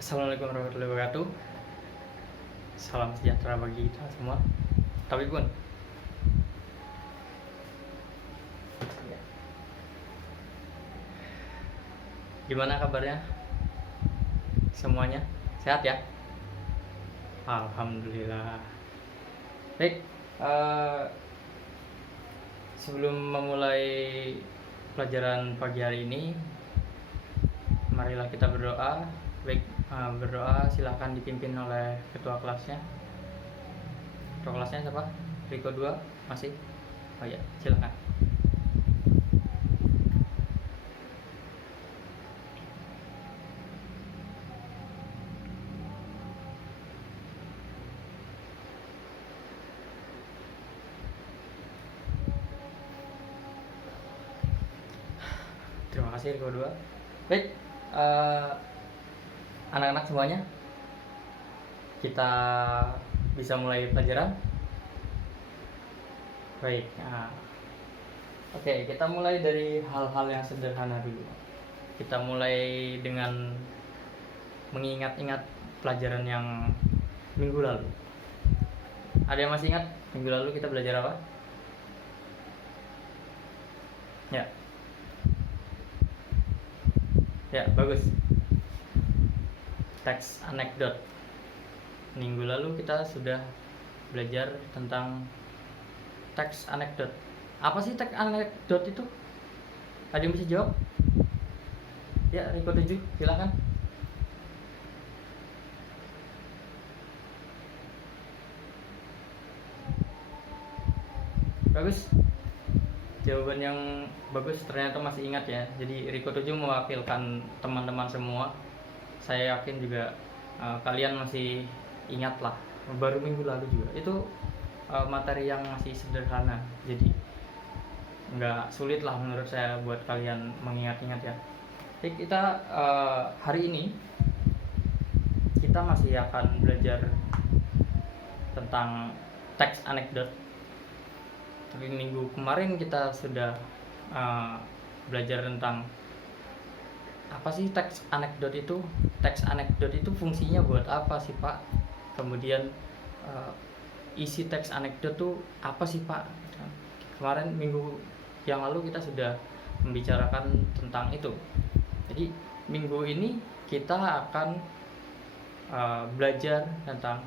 Assalamualaikum warahmatullahi wabarakatuh. Salam sejahtera bagi kita semua. Tapi pun gimana kabarnya semuanya? Sehat ya? Alhamdulillah. Baik, sebelum memulai pelajaran pagi hari ini, marilah kita berdoa. Baik, berdoa silahkan dipimpin oleh ketua kelasnya. Ketua kelasnya siapa? Riko 2 masih? Oh ya, silakan. Terima kasih Riko 2. Baik, anak-anak semuanya, kita bisa mulai pelajaran. Baik, oke, kita mulai dari hal-hal yang sederhana dulu. Kita mulai dengan mengingat-ingat pelajaran yang minggu lalu. Ada yang masih ingat minggu lalu kita belajar apa? Ya, bagus. Teks anekdot. Minggu lalu kita sudah belajar tentang teks anekdot. Apa sih teks anekdot itu? Ada yang bisa jawab? Ya, Riko 7, silakan. Bagus. Jawaban yang bagus, ternyata masih ingat ya. Jadi Riko 7 mewakilkan teman-teman semua. Saya yakin juga kalian masih ingat lah. Baru minggu lalu juga. Itu materi yang masih sederhana. Jadi nggak sulit lah menurut saya buat kalian mengingat-ingat ya. Jadi kita hari ini kita masih akan belajar tentang teks anekdot. Tapi minggu kemarin kita sudah belajar tentang apa sih teks anekdot itu. Teks anekdot itu fungsinya buat apa sih Pak? Kemudian isi teks anekdot itu apa sih Pak? Kemarin minggu yang lalu kita sudah membicarakan tentang itu. Jadi minggu ini kita akan belajar tentang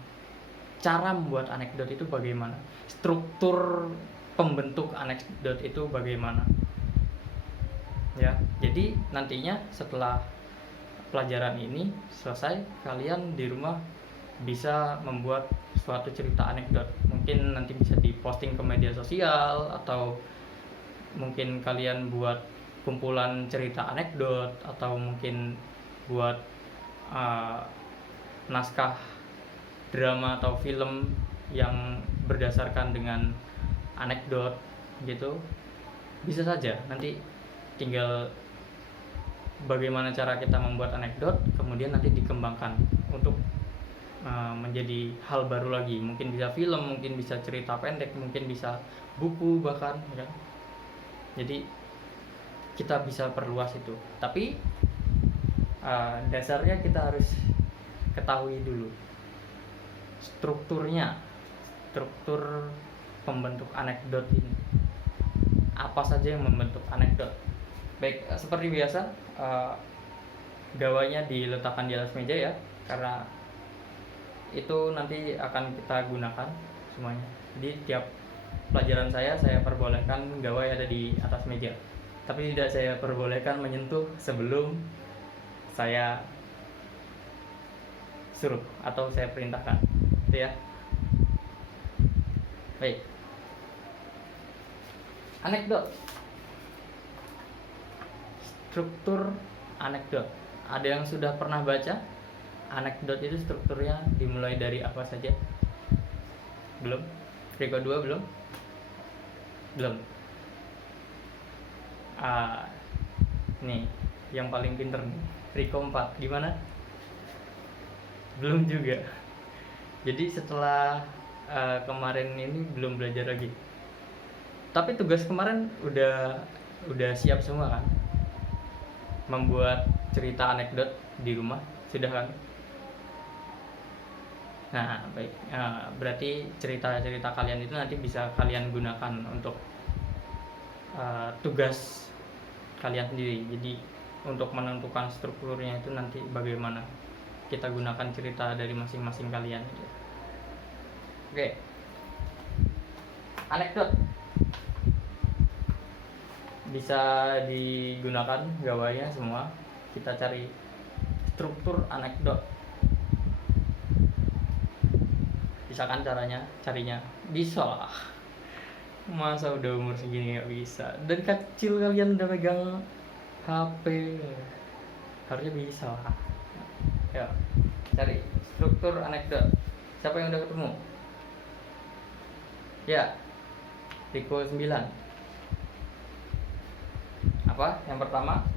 cara membuat anekdot itu bagaimana, struktur pembentuk anekdot itu bagaimana ya. Jadi nantinya setelah pelajaran ini selesai, kalian di rumah bisa membuat suatu cerita anekdot. Mungkin nanti bisa diposting ke media sosial, atau mungkin kalian buat kumpulan cerita anekdot, atau mungkin buat naskah drama atau film yang berdasarkan dengan anekdot gitu. Bisa saja, nanti tinggal bagaimana cara kita membuat anekdot, kemudian nanti dikembangkan untuk menjadi hal baru lagi. Mungkin bisa film, mungkin bisa cerita pendek, mungkin bisa buku bahkan ya. Jadi kita bisa perluas itu. Tapi dasarnya kita harus ketahui dulu struktur pembentuk anekdot ini. Apa saja yang membentuk anekdot? Baik, seperti biasa, gawainya diletakkan di atas meja ya, karena itu nanti akan kita gunakan semuanya. Jadi tiap pelajaran saya perbolehkan gawai ada di atas meja, tapi tidak saya perbolehkan menyentuh sebelum saya suruh atau saya perintahkan, itu ya. Baik, anekdot, struktur anekdot. Ada yang sudah pernah baca anekdot itu strukturnya dimulai dari apa saja? Belum? Riko 2 belum? Belum. Nih, yang paling pinter nih, Riko 4. Gimana? Belum juga. Jadi setelah kemarin ini belum belajar lagi. Tapi tugas kemarin udah siap semua kan? Membuat cerita anekdot di rumah, sudah kan? Nah, baik. Berarti cerita-cerita kalian itu nanti bisa kalian gunakan untuk tugas kalian sendiri. Jadi untuk menentukan strukturnya itu nanti bagaimana kita gunakan cerita dari masing-masing kalian. Oke. Anekdot bisa digunakan gawainya semua. Kita cari struktur anekdot. Bisa kan carinya? Bisa lah. Masa udah umur segini nggak bisa? Dari kecil kalian udah megang HP, harusnya bisa lah. Ya, cari struktur anekdot. Siapa yang udah ketemu? Ya, Riko 9. Apa? Yang pertama?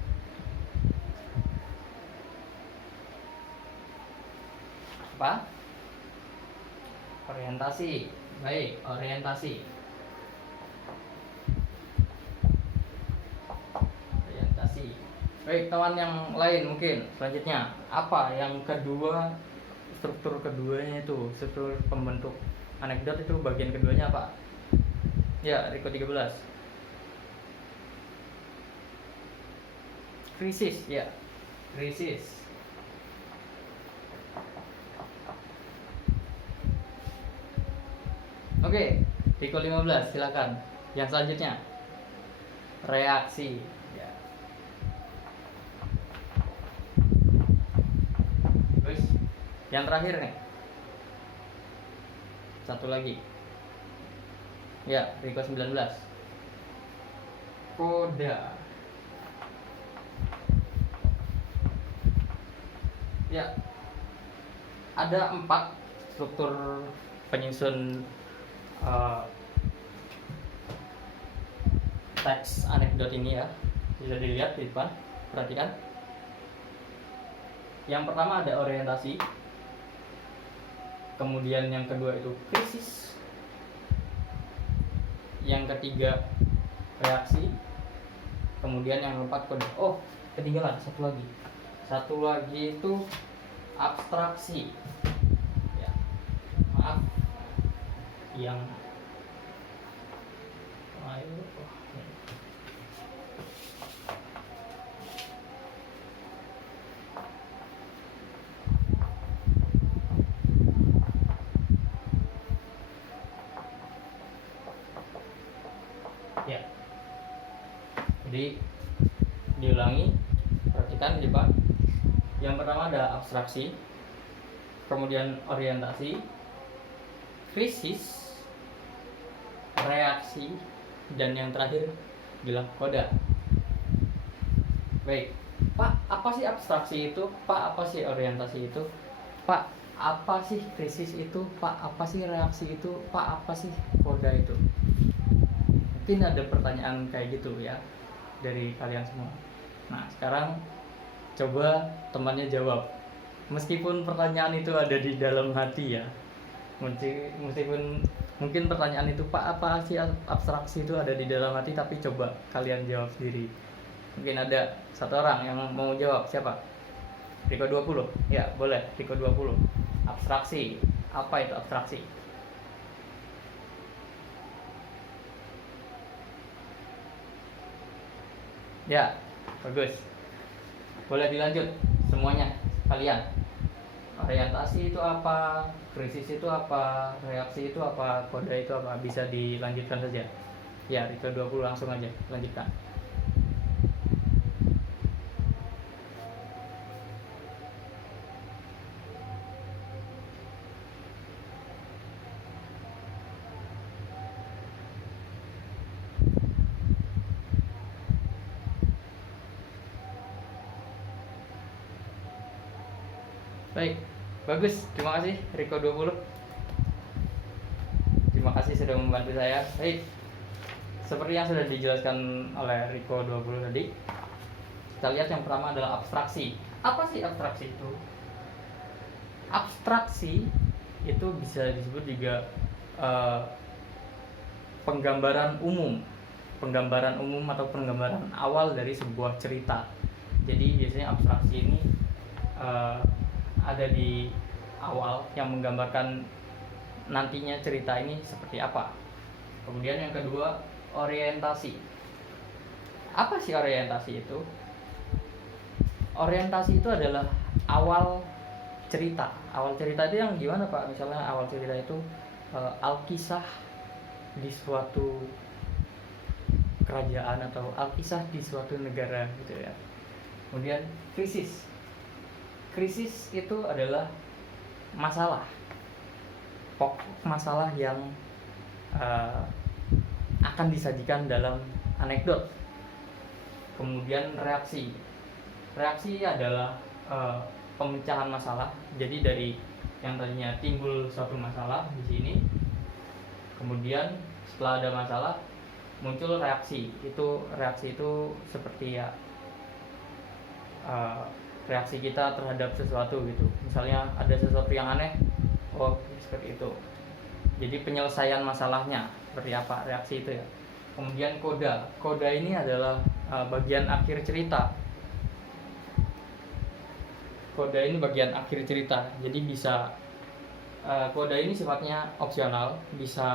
Apa? Orientasi. Baik, orientasi. Baik, teman yang lain mungkin selanjutnya apa yang kedua, struktur keduanya itu, struktur pembentuk anekdot itu bagian keduanya apa? Ya, Riko 13. Krisis, ya. Krisis. Oke, Riko 15, silakan. Yang selanjutnya reaksi. Yang terakhir nih, satu lagi. Ya, Riko 19. Koda. Ya, ada 4 struktur penyusun teks anekdot ini ya. Bisa dilihat di depan, perhatikan. Yang pertama ada orientasi. Kemudian yang kedua itu krisis. Yang ketiga reaksi. Kemudian yang keempat kode. Oh, ketinggalan satu lagi. Satu lagi itu abstraksi. Ya, maaf. Yang ya. Jadi diulangi, perhatikan di Pak. Yang pertama ada abstraksi, kemudian orientasi, krisis, reaksi, dan yang terakhir bilang koda. Baik, Pak, apa sih abstraksi itu? Pak, apa sih orientasi itu? Pak, apa sih krisis itu? Pak, apa sih reaksi itu? Pak, apa sih koda itu? Mungkin ada pertanyaan kayak gitu ya dari kalian semua. Nah, sekarang coba temannya jawab. Meskipun pertanyaan itu ada di dalam hati ya. Meskipun mungkin pertanyaan itu, Pak, apa sih abstraksi itu, ada di dalam hati, tapi coba kalian jawab sendiri. Mungkin ada satu orang yang mau jawab. Siapa? Riko 20. Ya, boleh. Riko 20. Abstraksi. Apa itu abstraksi? Ya, bagus. Boleh dilanjut semuanya kalian. Orientasi itu apa? Krisis itu apa? Reaksi itu apa? Koda itu apa? Bisa dilanjutkan saja. Ya, itu 20 langsung aja lanjutkan. Baik, bagus. Terima kasih Riko 20. Terima kasih sudah membantu saya. Baik, seperti yang sudah dijelaskan oleh Riko 20 tadi, kita lihat yang pertama adalah abstraksi. Apa sih abstraksi itu? Abstraksi itu bisa disebut juga penggambaran umum atau penggambaran awal dari sebuah cerita. Jadi biasanya abstraksi ini ada di awal yang menggambarkan nantinya cerita ini seperti apa. Kemudian yang kedua, orientasi. Apa sih orientasi itu? Orientasi itu adalah awal cerita. Awal cerita itu yang gimana Pak? Misalnya awal cerita itu alkisah di suatu kerajaan atau alkisah di suatu negara gitu ya. Kemudian krisis. Krisis itu adalah masalah, pokok masalah yang akan disajikan dalam anekdot. Kemudian reaksi. Reaksi adalah pemecahan masalah. Jadi dari yang tadinya timbul suatu masalah di sini, kemudian setelah ada masalah muncul reaksi. Reaksi itu seperti ya reaksi kita terhadap sesuatu gitu. Misalnya ada sesuatu yang aneh, oh seperti itu. Jadi penyelesaian masalahnya seperti apa reaksi itu ya. Kemudian koda. Koda ini adalah bagian akhir cerita. Koda ini bagian akhir cerita. Jadi bisa koda ini sifatnya opsional, bisa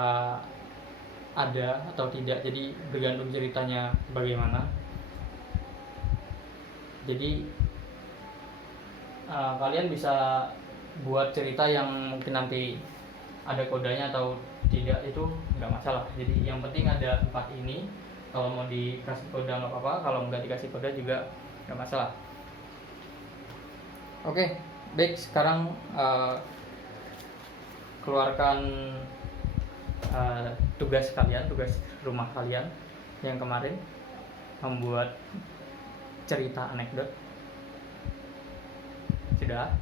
ada atau tidak. Jadi bergantung ceritanya bagaimana. Jadi kalian bisa buat cerita yang mungkin nanti ada kodanya atau tidak, itu nggak masalah. Jadi yang penting ada 4 ini. Kalau mau dikasih koda nggak apa-apa, kalau nggak dikasih koda juga nggak masalah. Oke, baik. Sekarang keluarkan tugas kalian, tugas rumah kalian yang kemarin membuat cerita anekdot. Sudah?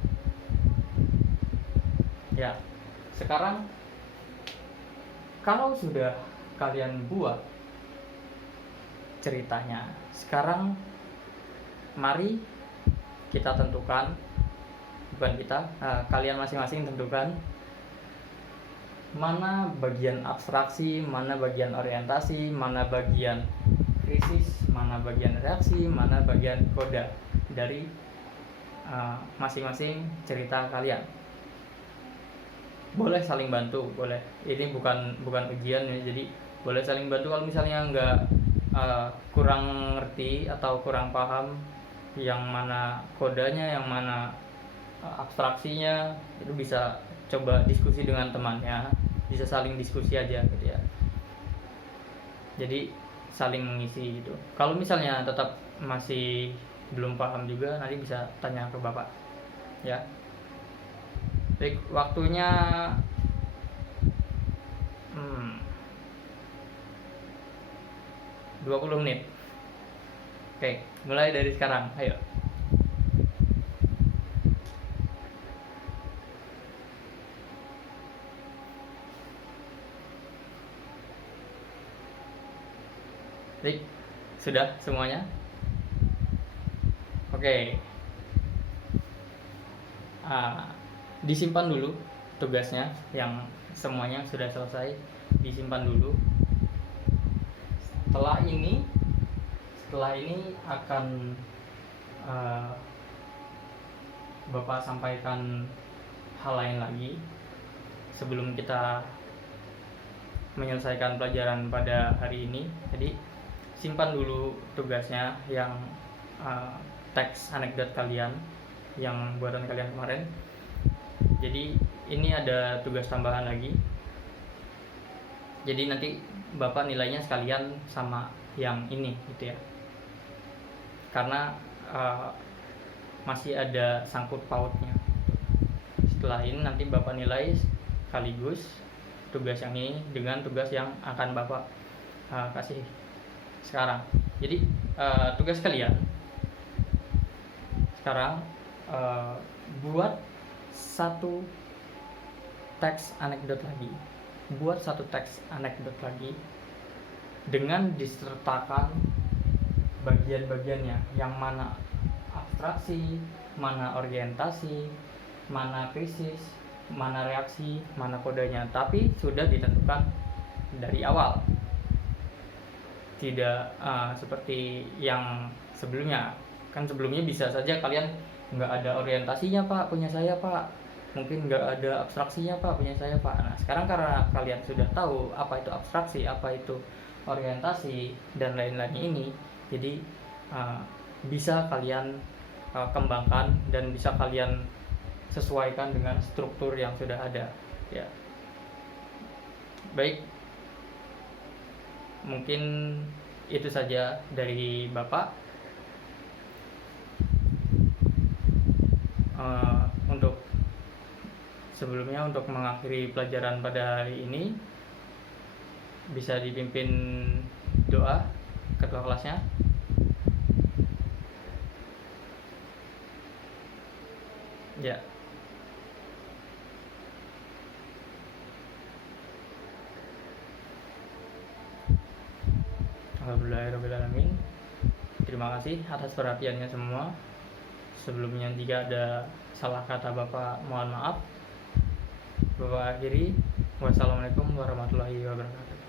Ya. Sekarang kalau sudah kalian buat ceritanya, sekarang mari kita tentukan, bukan kita, kalian masing-masing tentukan mana bagian abstraksi, mana bagian orientasi, mana bagian krisis, mana bagian reaksi, mana bagian koda dari masing-masing cerita kalian. Boleh saling bantu, boleh. Ini bukan ujian ya, jadi boleh saling bantu. Kalau misalnya nggak kurang ngerti atau kurang paham yang mana kodanya, yang mana abstraksinya, itu bisa coba diskusi dengan temannya, bisa saling diskusi aja gitu ya. Jadi saling mengisi gitu. Kalau misalnya tetap masih belum paham juga, nanti bisa tanya ke Bapak ya. Baik, waktunya 20 menit. Oke, mulai dari sekarang, ayo. Baik, sudah semuanya? Oke. Disimpan dulu tugasnya, yang semuanya sudah selesai, disimpan dulu. Setelah ini akan Bapak sampaikan hal lain lagi sebelum kita menyelesaikan pelajaran pada hari ini. Jadi simpan dulu tugasnya, yang teks anekdot kalian, yang buatan kalian kemarin. Jadi ini ada tugas tambahan lagi. Jadi nanti Bapak nilainya sekalian sama yang ini gitu ya. Karena masih ada sangkut pautnya. Setelah ini nanti Bapak nilai sekaligus tugas yang ini dengan tugas yang akan Bapak kasih sekarang. Jadi tugas kalian sekarang buat satu teks anekdot lagi. Buat satu teks anekdot lagi dengan disertakan bagian-bagiannya, yang mana abstraksi, mana orientasi, mana krisis, mana reaksi, mana kodenya, tapi sudah ditentukan dari awal. Tidak seperti yang sebelumnya. Kan sebelumnya bisa saja kalian nggak ada orientasinya Pak, punya saya Pak, mungkin nggak ada abstraksinya Pak punya saya Pak. Nah sekarang karena kalian sudah tahu apa itu abstraksi, apa itu orientasi dan lain-lainnya ini, jadi bisa kalian kembangkan dan bisa kalian sesuaikan dengan struktur yang sudah ada ya. Baik, mungkin itu saja dari Bapak. Untuk sebelumnya, untuk mengakhiri pelajaran pada hari ini, bisa dipimpin doa ketua kelasnya. Ya. Alhamdulillahirrahmanirrahim. Terima kasih atas perhatiannya semua. Sebelumnya jika ada salah kata Bapak, mohon maaf. Bapak akhiri. Wassalamualaikum warahmatullahi wabarakatuh.